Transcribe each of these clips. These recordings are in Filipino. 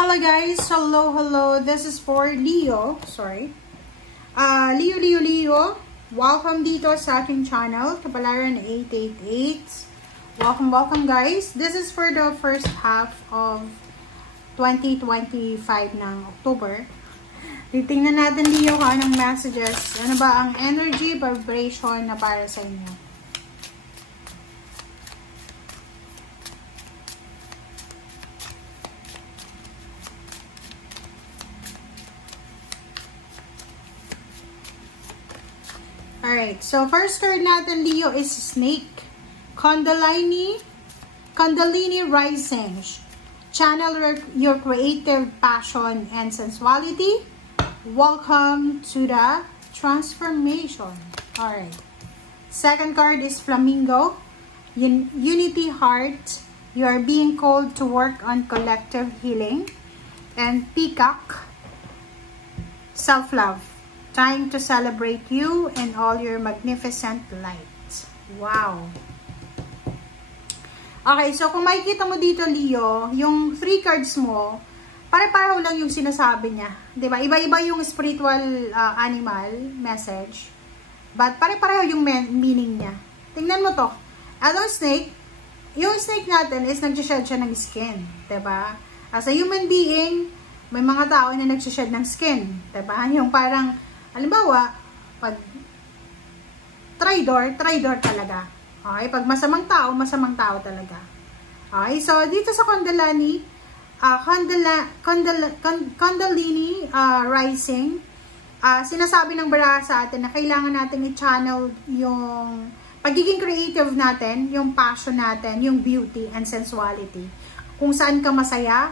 Hello guys, hello. This is for Leo. Sorry. Leo. Welcome dito sa aking channel, Kapalaran 888. Welcome guys. This is for the first half of 2025 ng October. Titingnan natin Leo kung anong messages. Ano ba ang energy vibration na para sa inyo? Alright, so first card natin, Leo, is Snake. Kundalini Rising. Channel your creative passion and sensuality. Welcome to the transformation. Alright. Second card is Flamingo. Unity Heart. You are being called to work on collective healing. And Peacock. Self-love. Time to celebrate you and all your magnificent light. Wow. Okay, so kung makikita mo dito, Leo, yung 3 cards mo, pare-pareho lang yung sinasabi niya. Diba? Iba-iba yung spiritual animal message. But pare-pareho yung meaning niya. Tingnan mo to. Atong snake, yung snake natin is nag-shed siya ng skin. Diba? As a human being, may mga tao na nag-shed ng skin. Diba? Yung parang halimbawa, pag traidor talaga. Okay? Pag masamang tao talaga. Okay? So, dito sa Kundalini, Kundalini Rising, sinasabi ng baraha sa atin na kailangan natin i-channel yung pagiging creative natin, yung passion natin, yung beauty and sensuality. Kung saan ka masaya,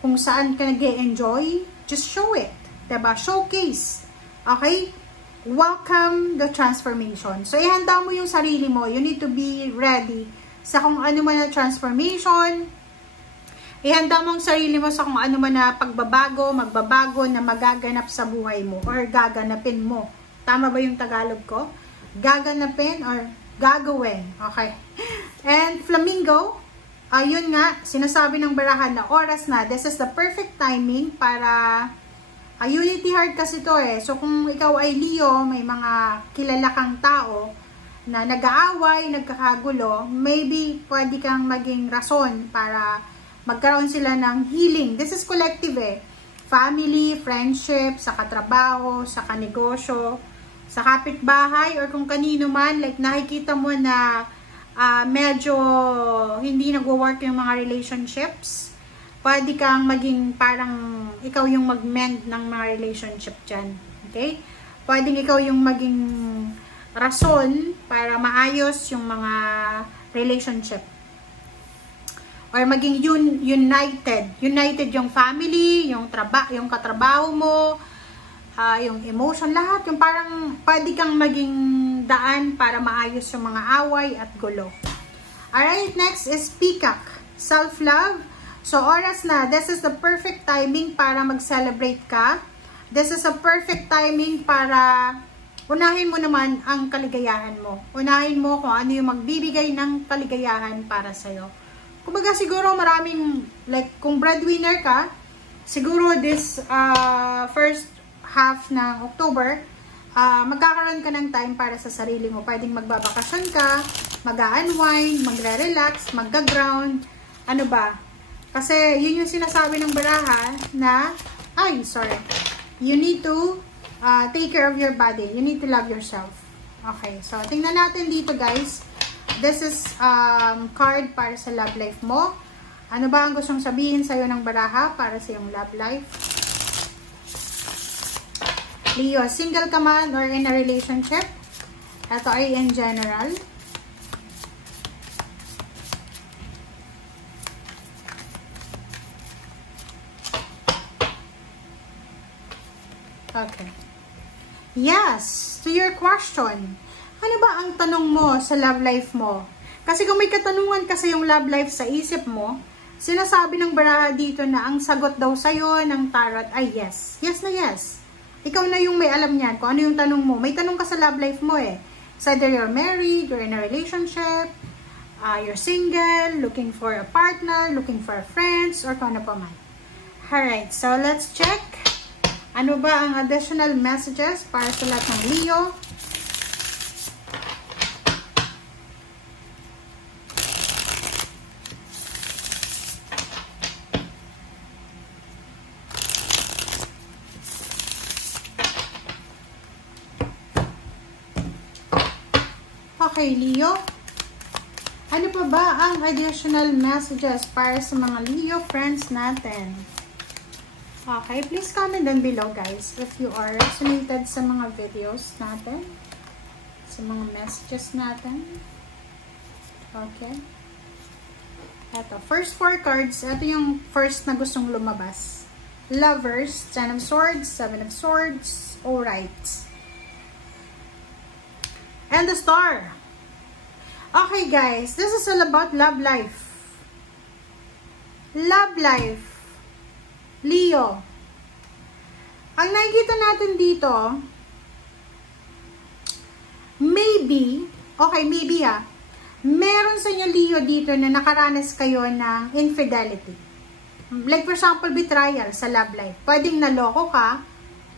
kung saan ka nag-e-enjoy, just show it. Diba? Showcase. Okay? Welcome the transformation. So, ihanda mo yung sarili mo. You need to be ready sa kung ano man na transformation. Ihanda mo ang sarili mo sa kung ano man na magbabago na magaganap sa buhay mo or gaganapin mo. Tama ba yung Tagalog ko? Gaganapin or gagawin. Okay. And Flamingo, yun nga, sinasabi ng barahan na oras na. This is the perfect timing para Unity Heart kasi to eh. So, kung ikaw ay Leo, may mga kilala kang tao na nag-aaway, nagkakagulo, maybe pwede kang maging rason para magkaroon sila ng healing. This is collective eh. Family, friendship, sa katrabaho, sa kanegosyo, sa kapitbahay, or kung kanino man, like nakikita mo na medyo hindi nagwo-work yung mga relationships. Pwede kang maging parang ikaw yung mag-mend ng mga relationship dyan. Okay? Pwedeng ikaw yung maging rason para maayos yung mga relationship. Or maging united. United yung family, yung katrabaho mo, yung emotion, lahat. Yung parang pwede kang maging daan para maayos yung mga away at gulo. Alright, next is Peacock. Self-love. So, oras na. This is the perfect timing para mag-celebrate ka. This is a perfect timing para unahin mo naman ang kaligayahan mo. Unahin mo kung ano yung magbibigay ng kaligayahan para sa'yo. Kumbaga siguro maraming, like kung breadwinner ka, siguro this first half ng October, magkakaroon ka ng time para sa sarili mo. Pwedeng magbabakasyon ka, mag-unwind, magre-relax, magga-ground, ano ba? Kasi, yun yung sinasabi ng baraha na, you need to take care of your body. You need to love yourself. Okay, so, tingnan natin dito guys. This is card para sa love life mo. Ano ba ang gustong sabihin sa'yo ng baraha para sa iyong love life? Leo, single ka man or in a relationship? Ito ay in general. Okay. Yes, to your question. Ano ba ang tanong mo sa love life mo? Kasi kung may katanungan kasi yung love life sa isip mo, sinasabi ng baraha dito na ang sagot daw sa'yo ng tarot ay yes. Yes na yes. Ikaw na yung may alam niyan kung ano yung tanong mo. May tanong ka sa love life mo eh. It's either you're married, you're in a relationship, you're single, looking for a partner, looking for friends, or kung ano pa man. Alright, so let's check. Ano ba ang additional messages para sa lahat ng Leo? Okay, Leo. Ano pa ba ang additional messages para sa mga Leo friends natin? Okay, please comment down below guys if you are resonated sa mga videos natin, sa mga messages natin. Okay. Ito, first 4 cards, ito yung first na gustong lumabas. Lovers, 10 of Swords, 7 of Swords, alright. And the Star. Okay guys, this is all about love life. Love life. Leo. Ang nakikita natin dito, maybe, okay, maybe meron sa inyo Leo dito na nakaranas kayo ng infidelity. Like for example, betrayal sa love life. Pwedeng naloko ka,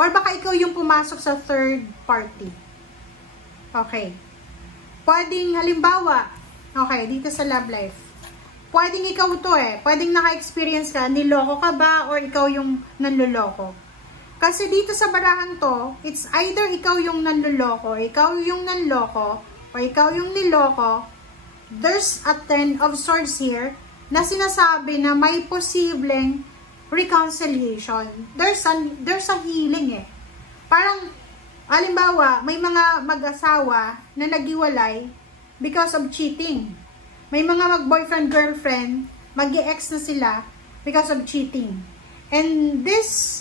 or baka ikaw yung pumasok sa third party. Okay. Pwedeng halimbawa, okay, dito sa love life. Pwedeng ikaw to pwedeng naka-experience ka, niloko ka ba or ikaw yung nanloloko. Kasi dito sa barahan to, it's either ikaw yung nanloloko, ikaw yung nanloko, or ikaw yung niloko. There's a 10 of Swords here na sinasabi na may posibleng reconciliation. There's a healing Parang, halimbawa, may mga mag-asawa na naghiwalay because of cheating. May mga mag-boyfriend-girlfriend, mag-ex na sila because of cheating. And this,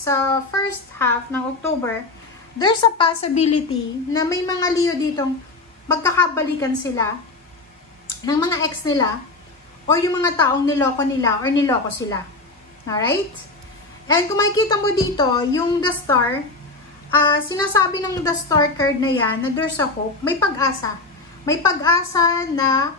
sa first half ng October, there's a possibility na may mga Leo ditong magkakabalikan sila ng mga ex nila or yung mga taong niloko nila or niloko sila. Alright? And kung makikita mo dito, yung the Star, sinasabi ng the Star card na yan na there's a hope, may pag-asa. May pag-asa na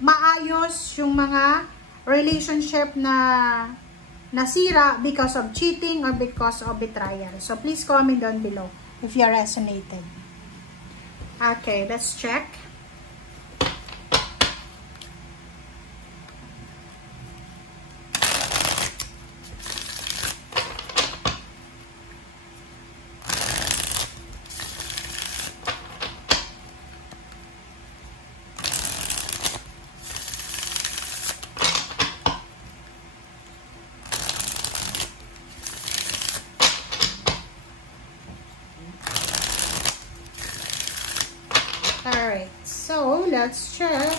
maayos yung mga relationship na nasira because of cheating or because of betrayal. So, please comment down below if you are resonated. Okay, let's check. Alright, so let's check.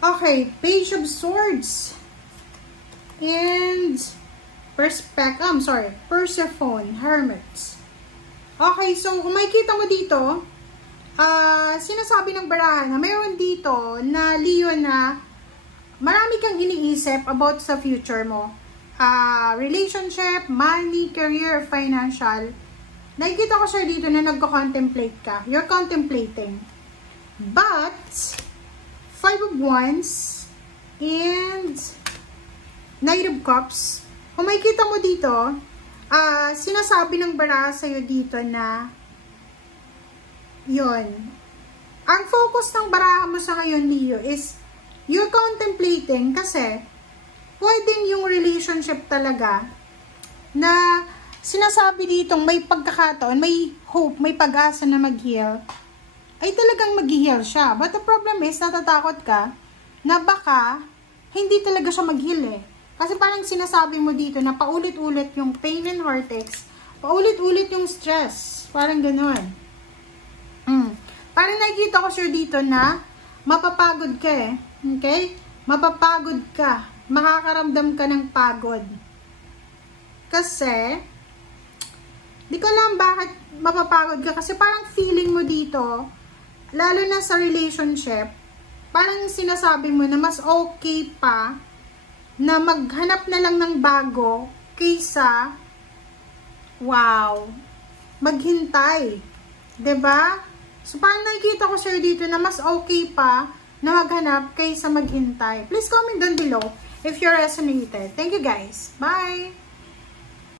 Okay, Page of Swords and Persephone, Hermit. Okay, so kung makikita mo dito, sinasabi ng barahan na mayroon dito na Leo na marami kang iniisip about sa future mo. Relationship, money, career, financial. Nakikita ko siya dito na nagko-contemplate ka. You're contemplating. But, 5 of Wands and Knight of Cups. Kung makikita mo dito, sinasabi ng baraha sa'yo dito na yun. Ang focus ng baraha mo sa ngayon, Leo, is you're contemplating kasi pwedeng yung relationship talaga na sinasabi ditong may pagkakataon, may hope, may pag-asa na mag-heal, ay talagang mag-heal siya. But the problem is, natatakot ka na baka hindi talaga siya mag-heal Kasi parang sinasabi mo dito na paulit-ulit yung pain and heartaches, paulit-ulit yung stress. Parang gano'n. Parang nakikita ko siya dito na mapapagod ka Okay? Mapapagod ka. Makakaramdam ka ng pagod. Kasi, di ko alam bakit mapapagod ka. Kasi parang feeling mo dito, lalo na sa relationship, parang sinasabi mo na mas okay pa na maghanap na lang ng bago kaysa, wow, maghintay. 'Di ba? So, parang nakikita ko, sir, dito na mas okay pa na maghanap kaysa maghintay. Please comment down below if you resonated. Thank you, guys. Bye!